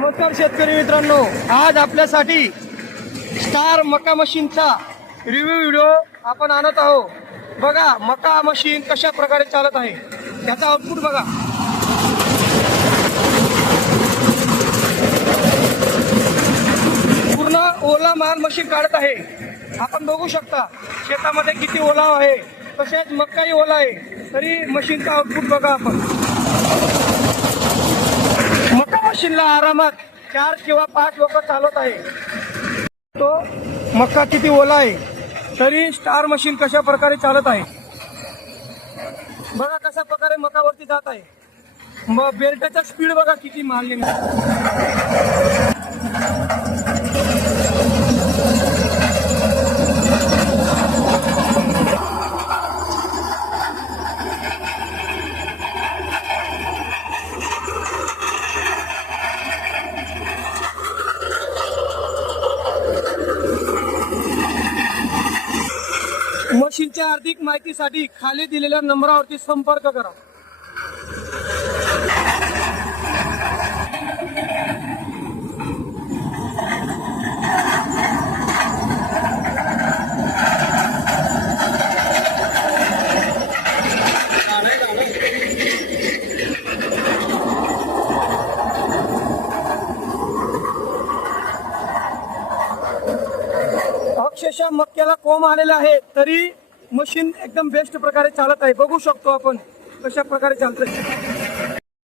नमस्कार शेतकरी मित्रांनो, आज आपल्यासाठी स्टार मका मशीनचा रिव्ह्यू व्हिडिओ आपण आणत आहोत. बघा मका मशीन कशा प्रकारे चालत आहे, त्याचा आउटपुट बघा. पूर्ण ओला माल मशीन काढत आहे. आपण बघू शकता शेतामध्ये किती ओला आहे, तसेच मकाही ओला आहे, तरी मशीनचा आउटपुट बघा. आपण मका मशीनला आरामात 4 किंवा 5 लोक चालवत आहे. तो मका किती ओला आहे, तरी स्टार मशीन कशा प्रकारे चालत आहे बघा. कशा प्रकारे मकावरती जात आहे. मग बेल्टचा स्पीड बघा किती मारले. मशीनच्या अधिक माहितीसाठी खाली दिलेल्या नंबरावरती संपर्क करा. अक्षरशः मक्याला कोंब आलेला आहे, तरी मशीन एकदम बेस्ट प्रकारे चालत आहे. बघू शकतो आपण कशा प्रकारे चालतंय.